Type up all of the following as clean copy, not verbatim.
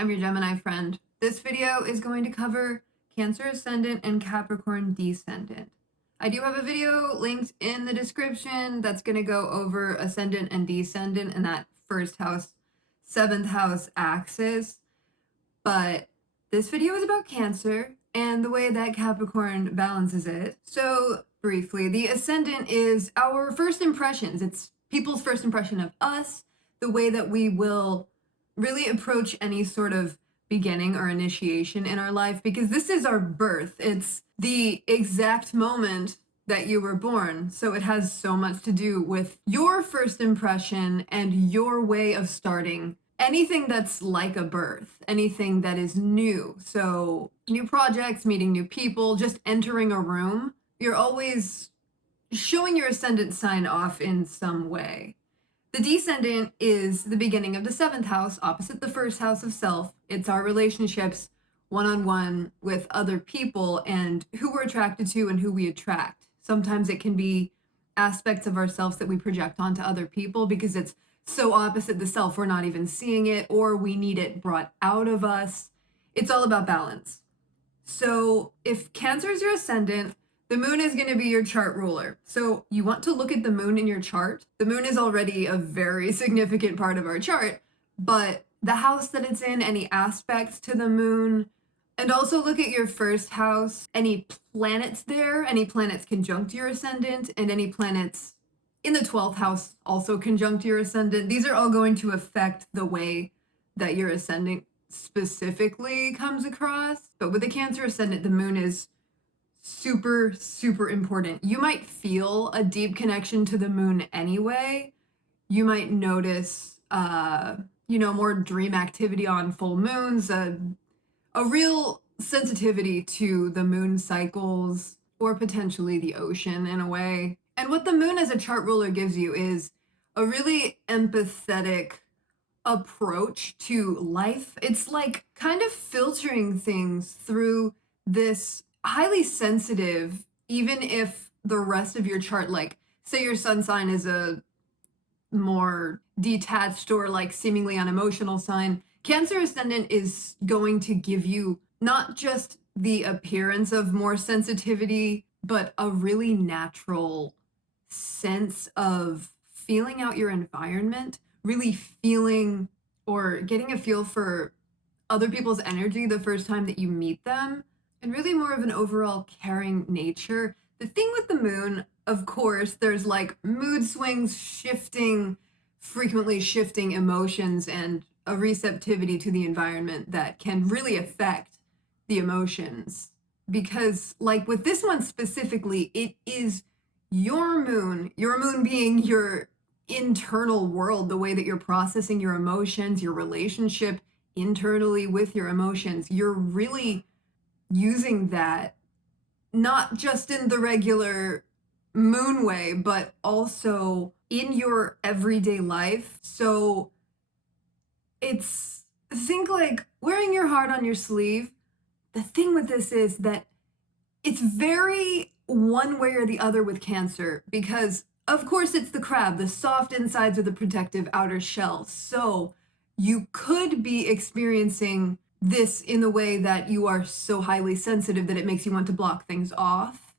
I'm your Gemini friend. This video is going to cover Cancer Ascendant and Capricorn Descendant. I do have a video linked in the description that's going to go over Ascendant and Descendant and that first house, seventh house axis. But this video is about Cancer and the way that Capricorn balances it. So briefly, the Ascendant is our first impressions. It's people's first impression of us, the way that we will really approach any sort of beginning or initiation in our life, because this is our birth. It's the exact moment that you were born. So it has so much to do with your first impression and your way of starting anything that's like a birth, anything that is new. So new projects, meeting new people, just entering a room. You're always showing your ascendant sign off in some way. The descendant is the beginning of the seventh house, opposite the first house of self. It's our relationships one-on-one with other people and who we're attracted to and who we attract. Sometimes it can be aspects of ourselves that we project onto other people because it's so opposite the self we're not even seeing it, or we need it brought out of us. It's all about balance. So if Cancer is your ascendant, the moon is going to be your chart ruler. So you want to look at the moon in your chart. The moon is already a very significant part of our chart, but the house that it's in, any aspects to the moon, and also look at your first house, any planets there, any planets conjunct your ascendant, and any planets in the 12th house also conjunct your ascendant. These are all going to affect the way that your ascendant specifically comes across. But with the Cancer ascendant, the moon is super, super important. You might feel a deep connection to the moon anyway. You might notice, more dream activity on full moons, a real sensitivity to the moon cycles, or potentially the ocean in a way. And what the moon as a chart ruler gives you is a really empathetic approach to life. It's like kind of filtering things through this highly sensitive, even if the rest of your chart, like say your sun sign is a more detached or like seemingly unemotional sign, Cancer ascendant is going to give you not just the appearance of more sensitivity, but a really natural sense of feeling out your environment, really feeling or getting a feel for other people's energy the first time that you meet them, and really more of an overall caring nature. The thing with the moon, of course, there's like mood swings, frequently shifting emotions, and a receptivity to the environment that can really affect the emotions. Because like with this one specifically, it is your moon being your internal world, the way that you're processing your emotions, your relationship internally with your emotions. You're really using that not just in the regular moon way, but also in your everyday life. So think like wearing your heart on your sleeve. The thing with this is that it's very one way or the other with Cancer, because of course it's the crab, the soft insides of the protective outer shell. So you could be experiencing this in the way that you are so highly sensitive that it makes you want to block things off,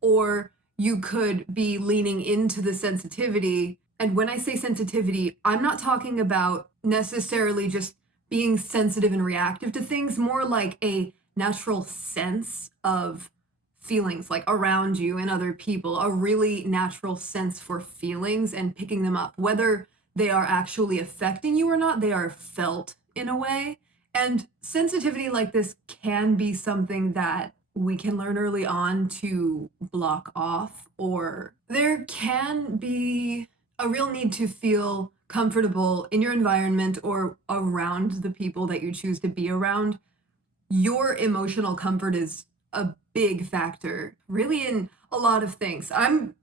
or you could be leaning into the sensitivity. And when I say sensitivity, I'm not talking about necessarily just being sensitive and reactive to things, more like a natural sense of feelings like around you and other people, a really natural sense for feelings and picking them up, whether they are actually affecting you or not, they are felt in a way. And sensitivity like this can be something that we can learn early on to block off, or there can be a real need to feel comfortable in your environment or around the people that you choose to be around. Your emotional comfort is a big factor, really, in a lot of things. I'm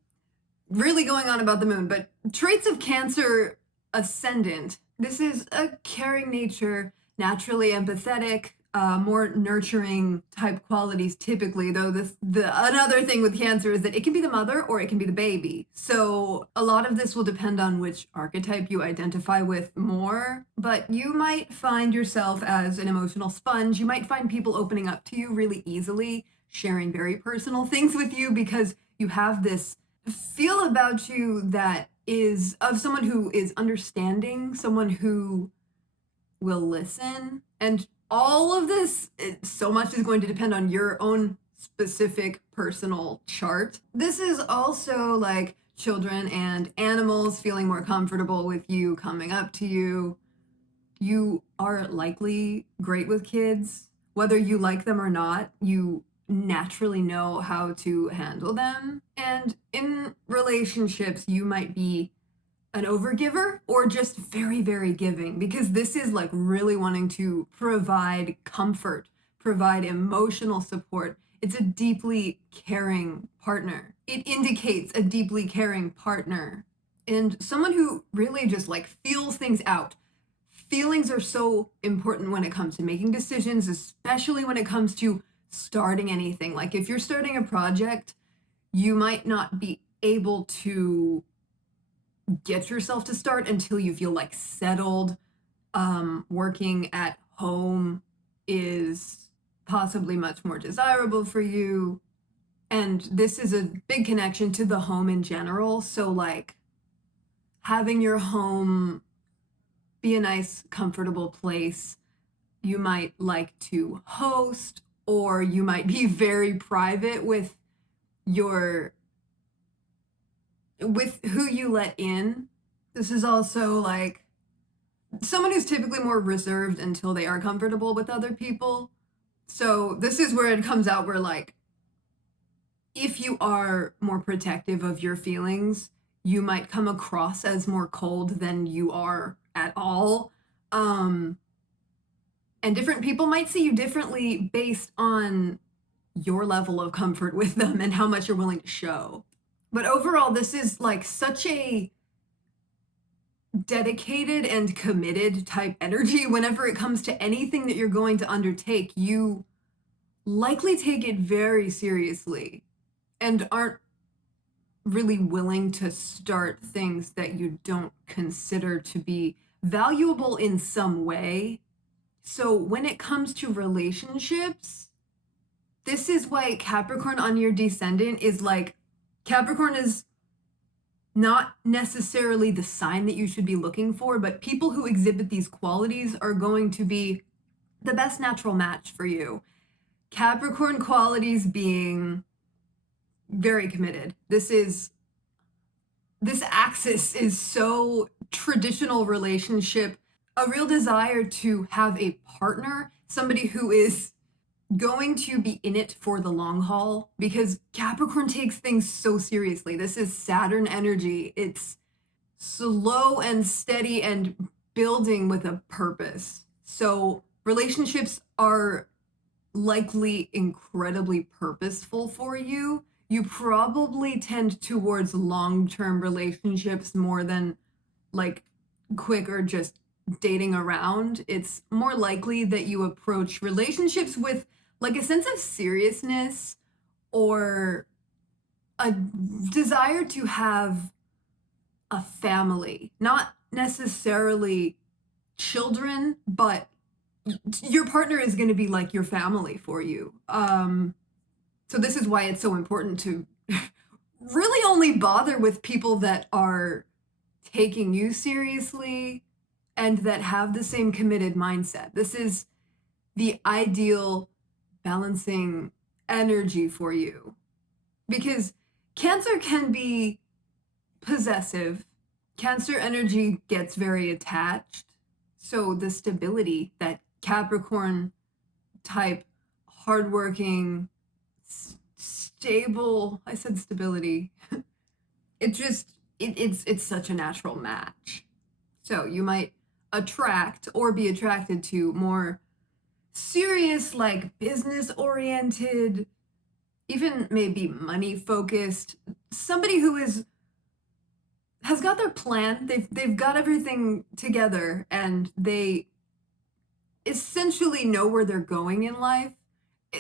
really going on about the moon, but traits of Cancer ascendant. This is a caring nature, naturally empathetic, more nurturing type qualities typically, though another thing with Cancer is that it can be the mother or it can be the baby. So a lot of this will depend on which archetype you identify with more, but you might find yourself as an emotional sponge. You might find people opening up to you really easily, sharing very personal things with you because you have this feel about you that is of someone who is understanding, someone who will listen. And all of this, so much is going to depend on your own specific personal chart. This is also like children and animals feeling more comfortable with you coming up to you. You are likely great with kids. Whether you like them or not, you naturally know how to handle them. And in relationships, you might be an overgiver or just very, very giving, because this is like really wanting to provide comfort, provide emotional support. It's a deeply caring partner. It indicates a deeply caring partner and someone who really just like feels things out. Feelings are so important when it comes to making decisions, especially when it comes to starting anything. Like if you're starting a project, you might not be able to get yourself to start until you feel like settled. Working at home is possibly much more desirable for you. And this is a big connection to the home in general. So like having your home be a nice, comfortable place. You might like to host, or you might be very private with who you let in. This is also like someone who's typically more reserved until they are comfortable with other people. So this is where it comes out where like if you are more protective of your feelings, you might come across as more cold than you are at all. And different people might see you differently based on your level of comfort with them and how much you're willing to show. But overall, this is like such a dedicated and committed type energy. Whenever it comes to anything that you're going to undertake, you likely take it very seriously and aren't really willing to start things that you don't consider to be valuable in some way. So when it comes to relationships, this is why Capricorn on your descendant is like, Capricorn is not necessarily the sign that you should be looking for, but people who exhibit these qualities are going to be the best natural match for you. Capricorn qualities being very committed. This axis is so traditional relationship, a real desire to have a partner, somebody who is going to be in it for the long haul, because Capricorn takes things so seriously. This is Saturn energy. It's slow and steady and building with a purpose. So relationships are likely incredibly purposeful for you. You probably tend towards long-term relationships more than like quick or just dating around. It's more likely that you approach relationships with like a sense of seriousness or a desire to have a family, not necessarily children, but your partner is going to be like your family for you. So this is why it's so important to really only bother with people that are taking you seriously and that have the same committed mindset. This is the ideal balancing energy for you, because Cancer can be possessive. Cancer energy gets very attached. So the stability that Capricorn type, hardworking, stable, I said stability. It's such a natural match. So you might attract or be attracted to more serious, like business oriented, even maybe money focused, somebody who has got their plan. They've got everything together, and they essentially know where they're going in life.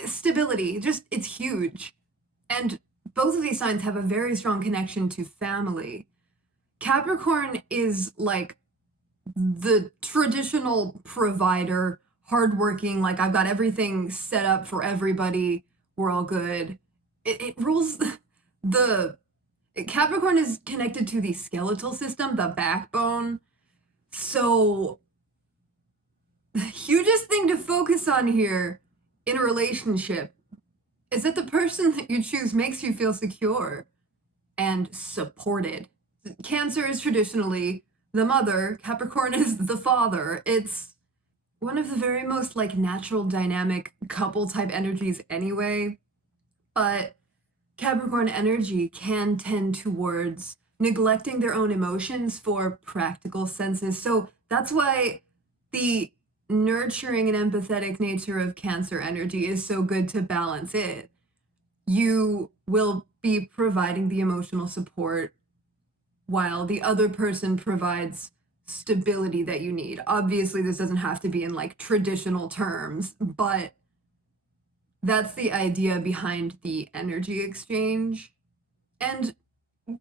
Stability, just it's huge. And both of these signs have a very strong connection to family. Capricorn is like the traditional provider, hardworking, like I've got everything set up for everybody, we're all good. It rules the Capricorn is connected to the skeletal system, the backbone. So the hugest thing to focus on here in a relationship is that the person that you choose makes you feel secure and supported. Cancer is traditionally the mother, Capricorn is the father. It's one of the very most like natural dynamic couple type energies anyway. But Capricorn energy can tend towards neglecting their own emotions for practical senses. So that's why the nurturing and empathetic nature of Cancer energy is so good to balance it. You will be providing the emotional support while the other person provides stability that you need. Obviously, this doesn't have to be in like traditional terms, but that's the idea behind the energy exchange. And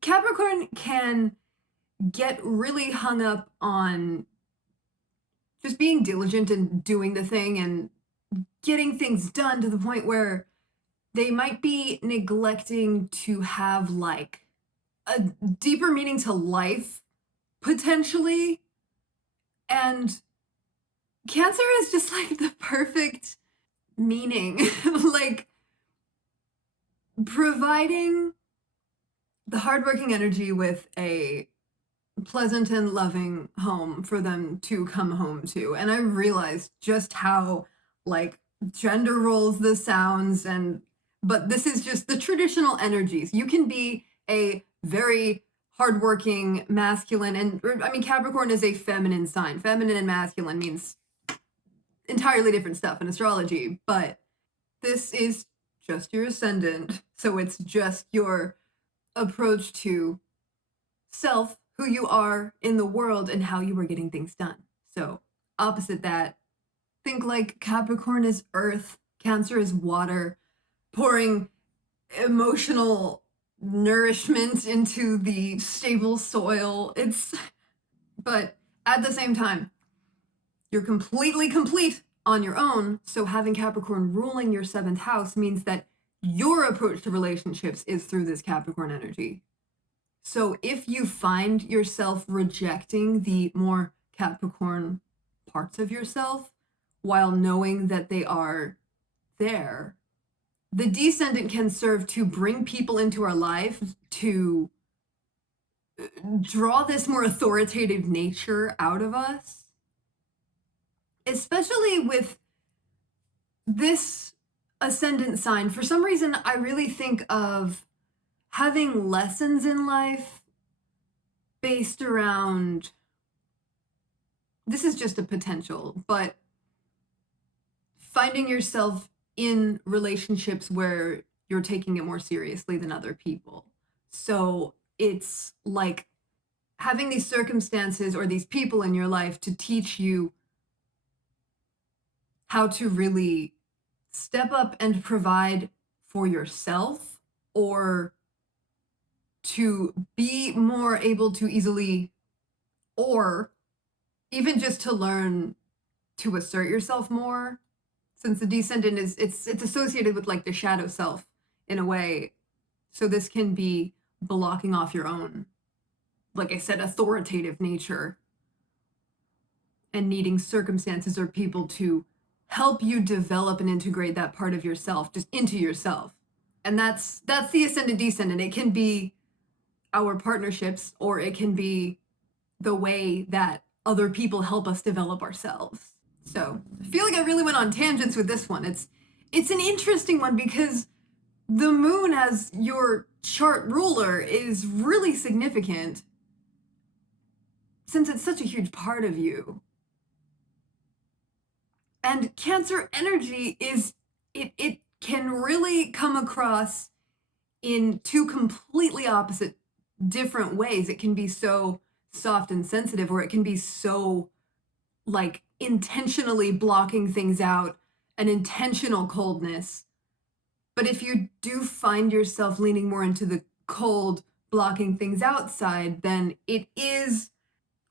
Capricorn can get really hung up on just being diligent and doing the thing and getting things done to the point where they might be neglecting to have like a deeper meaning to life potentially. And Cancer is just like the perfect meaning, like providing the hardworking energy with a pleasant and loving home for them to come home to. And I realized just how like gender roles this sounds, and but this is just the traditional energies. You can be a very hardworking masculine, and I mean Capricorn is a feminine sign. Feminine and masculine means entirely different stuff in astrology, but this is just your ascendant, so it's just your approach to self, who you are in the world, and how you are getting things done. So opposite that, think like Capricorn is earth, Cancer is water, pouring emotional nourishment into the stable soil. But at the same time, you're completely complete on your own. So having Capricorn ruling your 7th house means that your approach to relationships is through this Capricorn energy. So if you find yourself rejecting the more Capricorn parts of yourself while knowing that they are there, the descendant can serve to bring people into our life to draw this more authoritative nature out of us. Especially with this ascendant sign, for some reason, I really think of having lessons in life based around, this is just a potential, but finding yourself in relationships where you're taking it more seriously than other people. So it's like having these circumstances or these people in your life to teach you how to really step up and provide for yourself, or to be more able to easily, or even just to learn to assert yourself more, since the descendant is it's associated with like the shadow self in a way. So this can be blocking off your own, like I said, authoritative nature, and needing circumstances or people to help you develop and integrate that part of yourself just into yourself. And that's the ascendant descendant. It can be our partnerships, or it can be the way that other people help us develop ourselves. So I feel like I really went on tangents with this one. It's an interesting one because the moon as your chart ruler is really significant since it's such a huge part of you. And Cancer energy is, it can really come across in two completely opposite different ways. It can be so soft and sensitive, or it can be so like intentionally blocking things out, an intentional coldness. But if you do find yourself leaning more into the cold, blocking things outside, then it is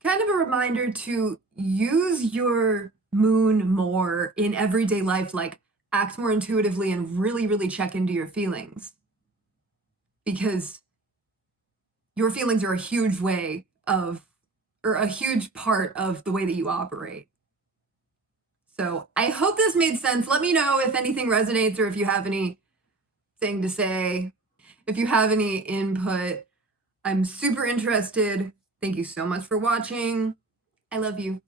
kind of a reminder to use your moon more in everyday life, like act more intuitively and really, really check into your feelings. Because your feelings are a huge way of, or a huge part of the way that you operate. So I hope this made sense. Let me know if anything resonates or if you have anything to say, if you have any input. I'm super interested. Thank you so much for watching. I love you.